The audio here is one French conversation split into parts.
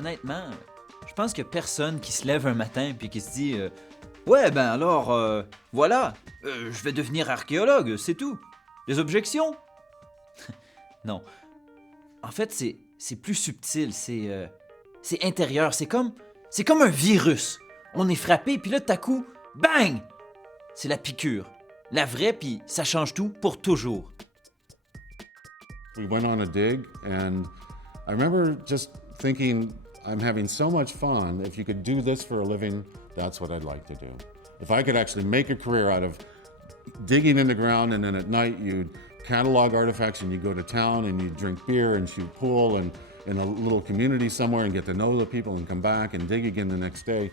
honnêtement, je pense qu'il y a personne qui se lève un matin puis qui se dit ouais, ben alors, voilà, je vais devenir archéologue, c'est tout. Des objections? Non. En fait, c'est plus subtil, c'est intérieur, c'est comme un virus. On est frappé, puis là, tout à coup, bang! C'est la piqûre. La vraie, puis ça change tout pour toujours. We went on a dig, and I remember just thinking, I'm having so much fun. If you could do this for a living, that's what I'd like to do. If I could actually make a career out of digging in the ground, and then at night you'd catalog artifacts and you go to town and you drink beer and shoot pool and in a little community somewhere and get to know the people and come back and dig again the next day.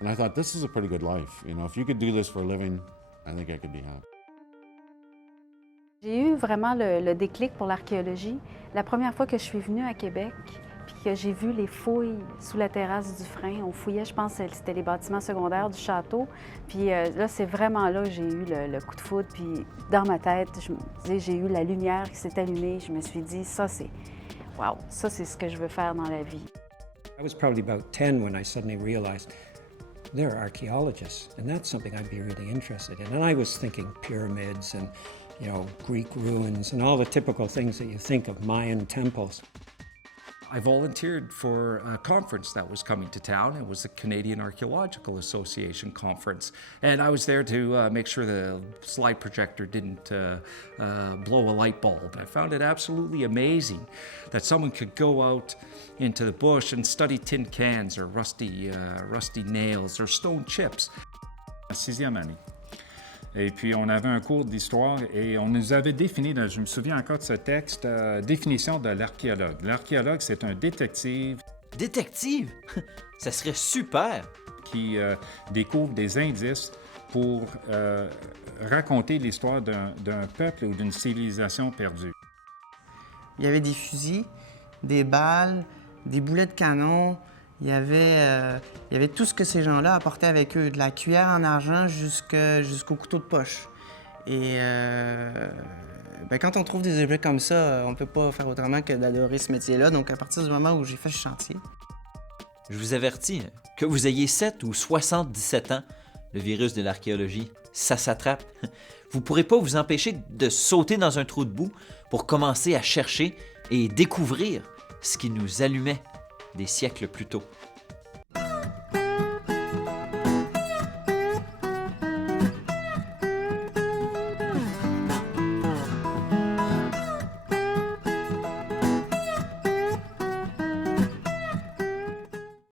And I thought, this is a pretty good life. You know, if you could do this for a living, I think I could be happy. J'ai eu vraiment le déclic pour l'archéologie. La première fois que je suis venue à Québec, puis que j'ai vu les fouilles sous la terrasse du frein, on fouillait, je pense que c'était les bâtiments secondaires du château. Puis là, c'est vraiment là que j'ai eu le coup de foudre. Puis dans ma tête, je me disais, j'ai eu la lumière qui s'est allumée. Je me suis dit, ça c'est ce que je veux faire dans la vie. I was probably about 10 when I suddenly realized there are archaeologists, and that's something I'd be really interested in. And I was thinking pyramids and, Greek ruins and all the typical things that you think of Mayan temples. I volunteered for a conference that was coming to town. It was the Canadian Archaeological Association conference. And I was there to make sure the slide projector didn't blow a light bulb. I found it absolutely amazing that someone could go out into the bush and study tin cans or rusty nails or stone chips. Sixième année. Et puis, on avait un cours d'histoire et on nous avait défini, je me souviens encore de ce texte, définition de l'archéologue. L'archéologue, c'est un détective. Détective? Ça serait super! Qui découvre des indices pour raconter l'histoire d'un peuple ou d'une civilisation perdue. Il y avait des fusils, des balles, des boulets de canon. Il y avait tout ce que ces gens-là apportaient avec eux, de la cuillère en argent jusqu'au couteau de poche. Et quand on trouve des objets comme ça, on ne peut pas faire autrement que d'adorer ce métier-là. Donc, à partir du moment où j'ai fait ce chantier. Je vous avertis, que vous ayez 7 ou 77 ans, le virus de l'archéologie, ça s'attrape. Vous ne pourrez pas vous empêcher de sauter dans un trou de boue pour commencer à chercher et découvrir ce qui nous allumait des siècles plus tôt.